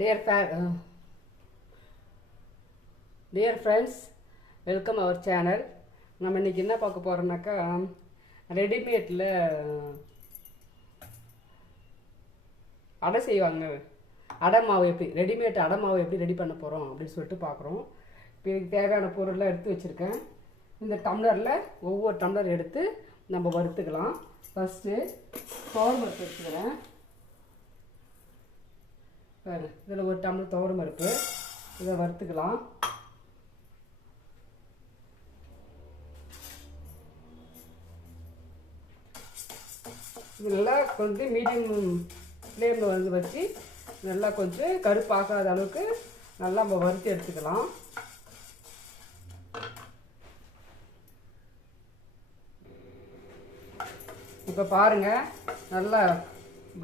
Dear, dear friends, welcome our channel. நம்ம இன்னைக்கு என்ன பார்க்க போறோம்னாக்கா ரெடிமேட்ல அடை செய்வாங்க. அடை மாவு எப்படி ரெடிமேட் அடை மாவு எப்படி ரெடி பண்ண போறோம் அப்படின்னு சொல்லிட்டு பார்க்குறோம். இப்போ இதுக்கு தேவையான பொருள்லாம் எடுத்து வச்சிருக்கேன். இந்த டம்ளரில் ஒவ்வொரு டம்ளர் எடுத்து நம்ம வறுத்துக்கலாம். ஃபஸ்ட்டு துவரம் பருப்பு எடுத்துக்கிறேன். இதில் ஒரு டம்ளர் துவரம் பருப்பு இதை வறுத்துக்கலாம். இது நல்லா கொஞ்சம் மீடியம் ஃப்ளேமில் வந்து வச்சு நல்லா கொஞ்சம் கருப்பாக்காத அளவுக்கு நல்லா நம்ம வறுத்து எடுத்துக்கலாம். இப்போ பாருங்கள், நல்லா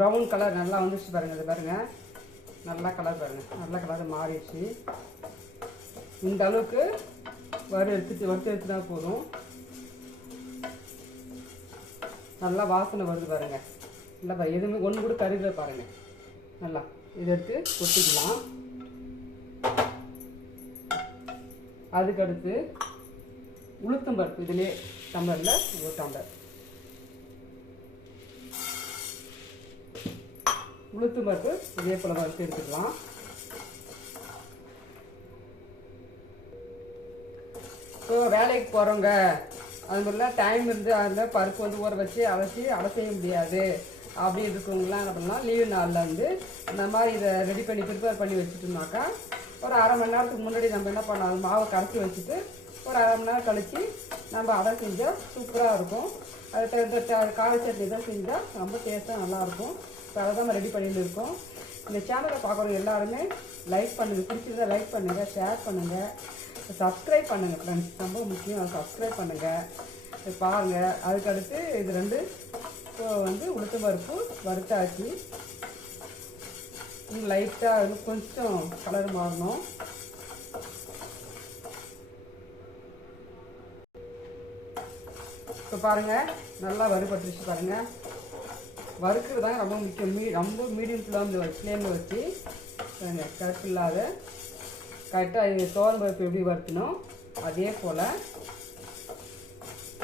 ப்ரௌன் கலர் நல்லா வந்துச்சு பாருங்கள். இது பாருங்கள், நல்லா கலர் பாருங்கள், நல்ல கலர் மாறிடுச்சு. இந்த அளவுக்கு வறுத்து எடுத்துனா போதும். நல்லா வாசனை வருது பாருங்கள். இல்லை எதுவுமே ஒன்று கூட கருகிற பாருங்கள். நல்லா இதை எடுத்து கொட்டிக்கலாம். அதுக்கடுத்து உளுத்தம் பருப்பு இதிலே டம்ளரில் ஒரு டம்ளர் உளுத்தம் பருப்பு இதே போல் வறுத்து எடுத்துக்கலாம். ஸோ வேலைக்கு போகிறவங்க அது மாதிரிலாம் டைம் இருந்து அதில் பருப்பு வந்து ஊற வச்சு அலசி அடை செய்ய முடியாது அப்படின்னு இருக்கவங்களாம் என்ன பண்ணலாம், லீவு நாளில் வந்து இந்த மாதிரி இதை ரெடி பண்ணி ப்ரிப்பேர் பண்ணி வச்சுட்டோம்னாக்கா ஒரு அரை மணி நேரத்துக்கு முன்னாடி நம்ம என்ன பண்ணலாம், மாவை கரைச்சி வச்சுட்டு ஒரு அரை மணி நேரம் கழித்து நம்ம அடை செஞ்சால் சூப்பராக இருக்கும். அது கார சட்னி தான் செஞ்சால் ரொம்ப டேஸ்ட்டாக நல்லாயிருக்கும். இப்போ அதை தான் நம்ம ரெடி பண்ணிட்டு இருக்கோம். இந்த சேனலை பார்க்குறவங்க எல்லாருமே லைக் பண்ணுங்கள், பிடிச்சிருந்தா லைக் பண்ணுங்கள், ஷேர் பண்ணுங்கள், சப்ஸ்கிரைப் பண்ணுங்கள் ஃப்ரெண்ட்ஸ். ரொம்ப முக்கியம், அதை சப்ஸ்கிரைப் பண்ணுங்கள் பாருங்கள். அதுக்கடுத்து இது ரெண்டு வந்து உளுத்தம் பருப்பு வறுத்தாச்சு. லைட்டாக கொஞ்சம் கலர் மாறணும். இப்போ பாருங்கள், நல்லா வறுபட்டுருச்சு பாருங்கள். வறுக்கிறது தான் ரொம்ப முக்கியம். ரொம்ப மீடியம் ஃப்ளேமில் வச்சு பாருங்கள், கருப்பு இல்லாத கரெக்டாக துவரம் பருப்பு எப்படி வறுக்கணும் அதே போல்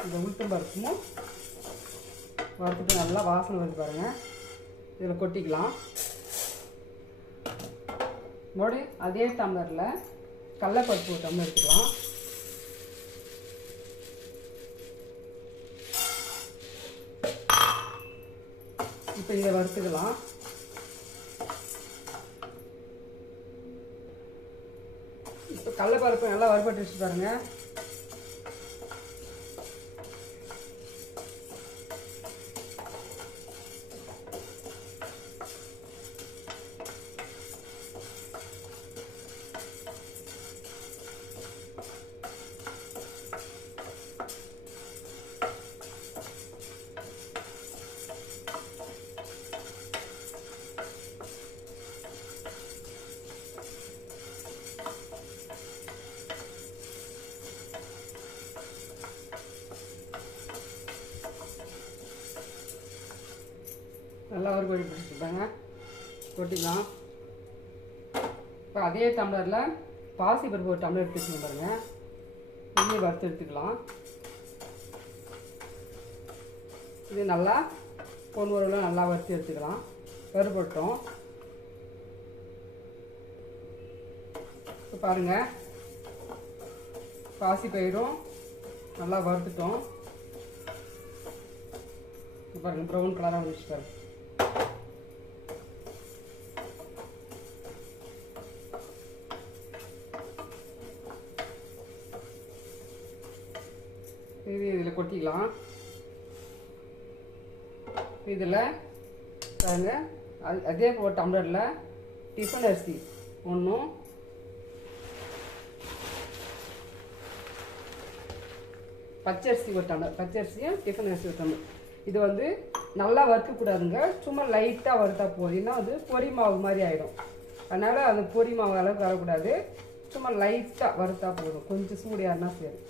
இந்த உளுத்தம் பருப்பும் வறுத்துட்டு நல்லா வாசனை வருது பாருங்கள். இதில் கொட்டிக்கலாம். மறுபடியும் அதே டம்ளரில் கடலைப்பருப்பு ஒரு டம்ளர் எடுத்துக்கலாம். இப்போ இதை வறுத்துக்கலாம். இப்போ கடலைப்பருப்பு நல்லா வறுபட்டு வச்சு பாருங்கள். நல்லா ஒரு பொடி பிடிச்சிருப்பாங்க, கொட்டிக்கலாம். இப்போ அதே டம்ளரில் பாசி பருப்பு ஒரு டம்ளர் எடுத்துக்கணும் பாருங்கள். இன்னும் வறுத்து எடுத்துக்கலாம். இது நல்லா பொன்னுரெல்லாம் நல்லா வறுத்து எடுத்துக்கலாம். வறுபட்டோம். இப்போ பாருங்கள், பாசி பயிரும் நல்லா வறுத்துட்டோம். பாருங்கள், ப்ரௌன் கலராக வந்துச்சு பாருங்க. இது இதில் கொட்டிக்கலாம். இதில் பாருங்க, அதே போல் டம்ளரில் டிஃபன் அரிசி ஒன்றும், பச்சரிசி ஒரு டம்ளர், பச்சரிசியும் டிஃபன் அரிசி ஒரு டம்ளர். இது வந்து நல்லா வறுக்கக்கூடாதுங்க, சும்மா லைட்டாக வறுத்தா போதும். ஏன்னா அது பொரி மாவு மாதிரி ஆகிடும். அதனால் அது பொரி மாவு அளவுக்கு வரக்கூடாது, சும்மா லைட்டாக வறுத்தா போதும். கொஞ்சம் சூடியாருன்னா சரி.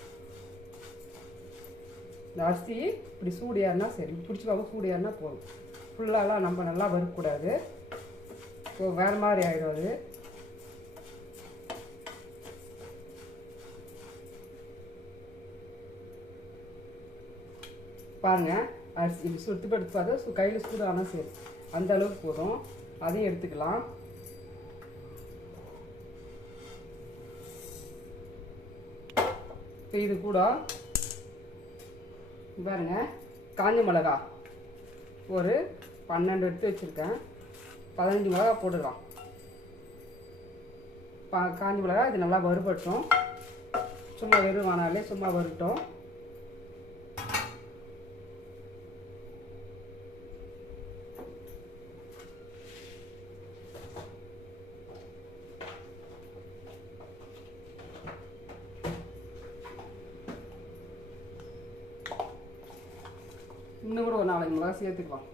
இந்த அரிசி இப்படி சூடியாருன்னா சரி, பிடிச்சி பார்க்க சூடியாருன்னா போதும். ஃபுல்லாலாம் நம்ம நல்லா வறுக்கக்கூடாது. ஸோ வேறு மாதிரி ஆகிடும் அது. பாருங்கள் அரிசி இப்படி சுட்டு எடுத்து பார்த்தா கையில் சூடு ஆனால் சரி, அந்த அளவுக்கு போதும். அதையும் எடுத்துக்கலாம். இப்போ இது கூட பாருங்க காஞ்ச மிளகா ஒரு 12 எடுத்து வச்சுருக்கேன். 15 மிளகா போட்டுக்கலாம். காஞ்ச மிளகா இது நல்லா வறுபட்டோம். சும்மா வெறும் வானாலே சும்மா வறுட்டோம். இன்னும் கூட ஒரு 4 மிளகா சேர்த்துக்கலாம்.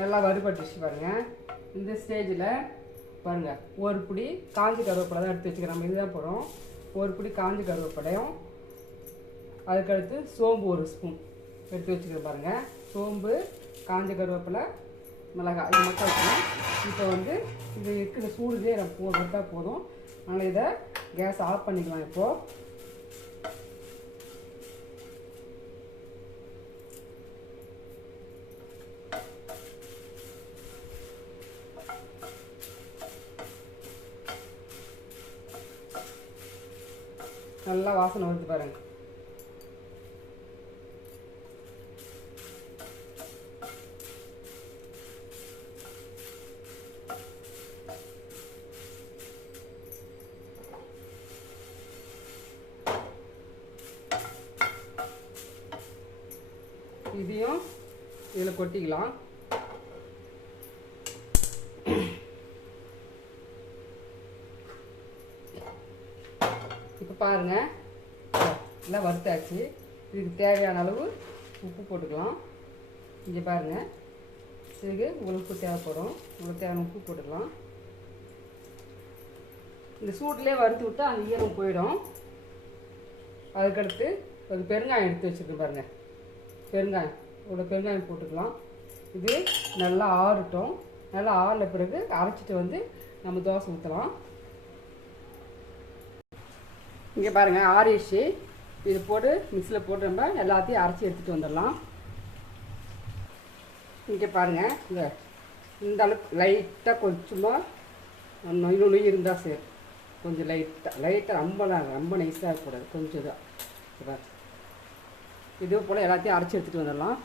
நல்லா வறுபட்டுச்சு பாருங்க. இந்த ஸ்டேஜில் பாருங்க ஒரு பிடி காஞ்சி கருவேப்பிலை தான் எடுத்து வச்சுக்கிறோம். நம்ம இதுதான் போகிறோம். ஒரு பிடி காஞ்சி கருவேப்பிலையும் அதுக்கடுத்து சோம்பு ஒரு ஸ்பூன் எடுத்து வச்சுக்கிறேன் பாருங்கள். சோம்பு, காஞ்ச கருவேப்பிலை, மிளகாய் இது மட்டும் வைக்கணும். இப்போ வந்து இது இருக்கிற சூடுலேயே எனக்கு போட்டா போதும். அதனால் இதை கேஸ் ஆஃப் பண்ணிக்கலாம். இப்போது நல்லா வாசனை வருது பாருங்க. இதையும் இதில் கொட்டிக்கலாம். இப்போ பாருங்கள் எல்லாம் வறுத்தாச்சு. இதுக்கு தேவையான அளவு உப்பு போட்டுக்கலாம். இங்கே பாருங்கள், இதுக்கு உங்களுக்கு உப்பு தேவைப்படும். உங்களுக்கு தேவையான உப்பு போட்டுக்கலாம். இந்த சூட்லேயே வறுத்து விட்டால் அந்த ஈரம் போயிடும். அதுக்கடுத்து ஒரு பெருங்காயம் எடுத்து வச்சுருக்கேன் பாருங்கள். பெருங்காயம் போட்டுக்கலாம். இது நல்லா ஆறட்டும். நல்லா ஆறின பிறகு அரைச்சிட்டு வந்து நம்ம தோசை ஊற்றலாம். இங்கே பாருங்கள் ஆறிடுச்சு. இது போட்டு மிக்ஸியில் போட்டு நம்ம எல்லாத்தையும் அரைச்சி எடுத்துகிட்டு வந்துடலாம். இங்கே பாருங்கள், இந்த அளவுக்கு லைட்டாக கொஞ்சமாக நொய் இருந்தால் சரி. கொஞ்சம் லைட்டாக ரொம்ப நைஸாக இருக்கக்கூடாது. கொஞ்சம் தான் இதே போல் எல்லாத்தையும் அரைச்சி எடுத்துகிட்டு வந்துடலாம்.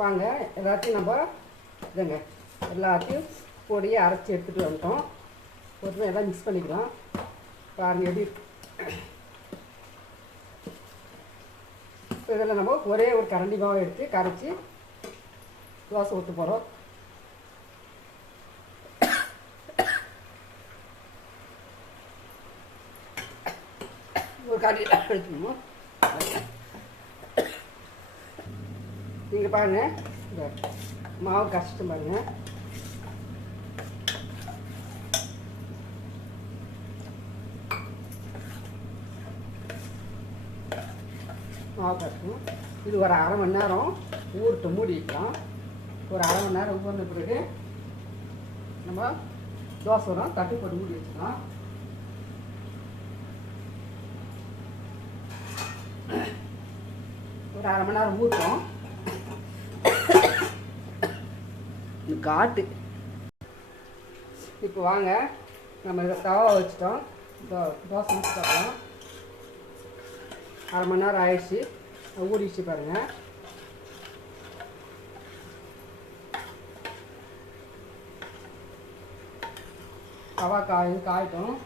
பாங்க எல்லாத்தையும் நம்ம எல்லாத்தையும் பொடியை அரைச்சி எடுத்துகிட்டு வந்துட்டோம். ஒரு எல்லாம் மிக்ஸ் பண்ணிக்கலாம். பாருங்கள் எப்படி இதில் நம்ம ஒரே ஒரு கரண்டி மாவை எடுத்து கரைச்சி தோசை ஊற்ற போகிறோம். ஒரு கரண்டி எடுத்துக்கணும். நீங்கள் பாருங்கள், இந்த மாவு கஷ்டம் பாருங்கள். மாவு கட்டணும். இது ஒரு அரை மணி நேரம் ஊறிட்டு மூடி வைக்கலாம். ஒரு அரை மணி நேரம் ஊறின பிறகு நம்ம தோசை வரும் தட்டு போட்டு மூடி வச்சுக்கலாம். ஒரு அரை மணி நேரம் ஊற்றும். காட்டு இப்போ வாங்க நம்ம இதை தவா வச்சுட்டோம். தோசை ஊற்றிக்கலாம். அரை மணி நேரம் ஆயிடுச்சு, ஊறிச்சு பாருங்கள். தவா காயட்டும்.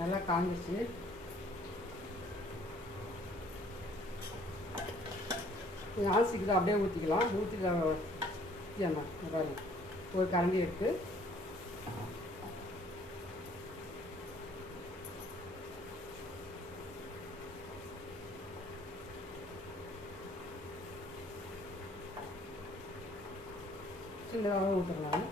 நல்லா காஞ்சிச்சு. நான்ஸ்டிக்கு தான் அப்படியே ஊற்றிக்கலாம். ஊற்றிக்கலாம் பாருங்க. ஒரு கரண்டி எடுத்து சின்னதாக ஊற்றலாம்.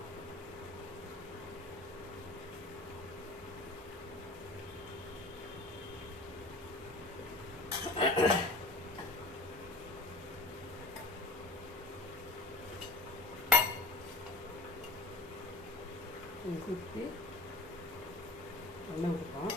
சுற்றி எண்ணெய் ஊற்றலாம்.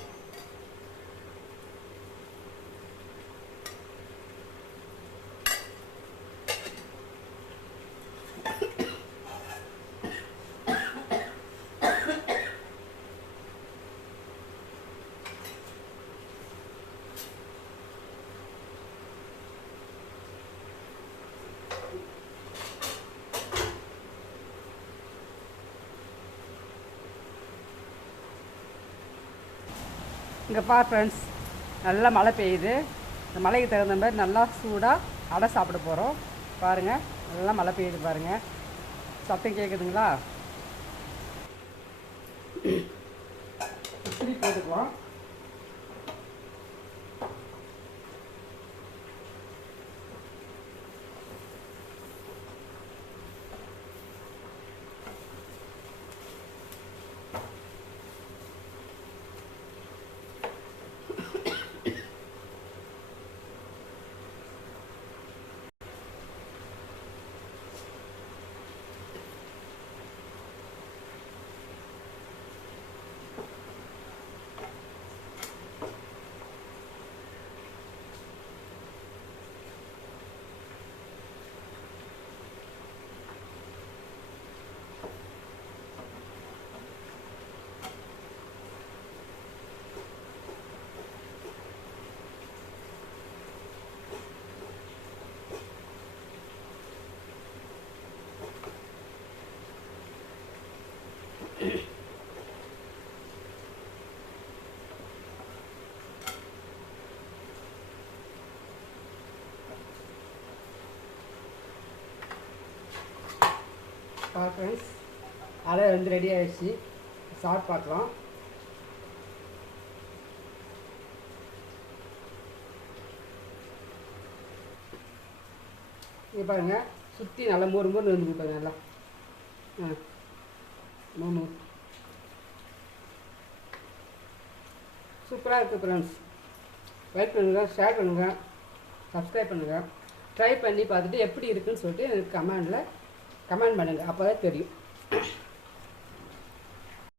இங்கே பார் ஃப்ரெண்ட்ஸ், நல்லா மழை பெய்யுது. இந்த மழைக்கு தகுந்த மாதிரி நல்லா சூடாக அடை சாப்பிட போகிறோம். பாருங்கள், நல்லா மழை பெய்யுது பாருங்கள். சத்தம் கேட்குதுங்களா? இட்லி போட்டுக்கலாம். ஃப்ரெண்ட்ஸ், அடை வந்து ரெடி ஆகிடுச்சு. சாப்பிட்டு பார்க்கலாம். இது பாருங்கள், சுற்றி நல்லா மொறு மொறு வந்து பாருங்க. நல்லா சூப்பராக இருக்குது ஃப்ரெண்ட்ஸ். லைக் பண்ணுங்கள், ஷேர் பண்ணுங்கள், சப்ஸ்கிரைப் பண்ணுங்கள். ட்ரை பண்ணி பார்த்துட்டு எப்படி இருக்குன்னு சொல்லிட்டு எனக்கு கமெண்ட் பண்ணுங்கள். அப்போ தான் தெரியும்.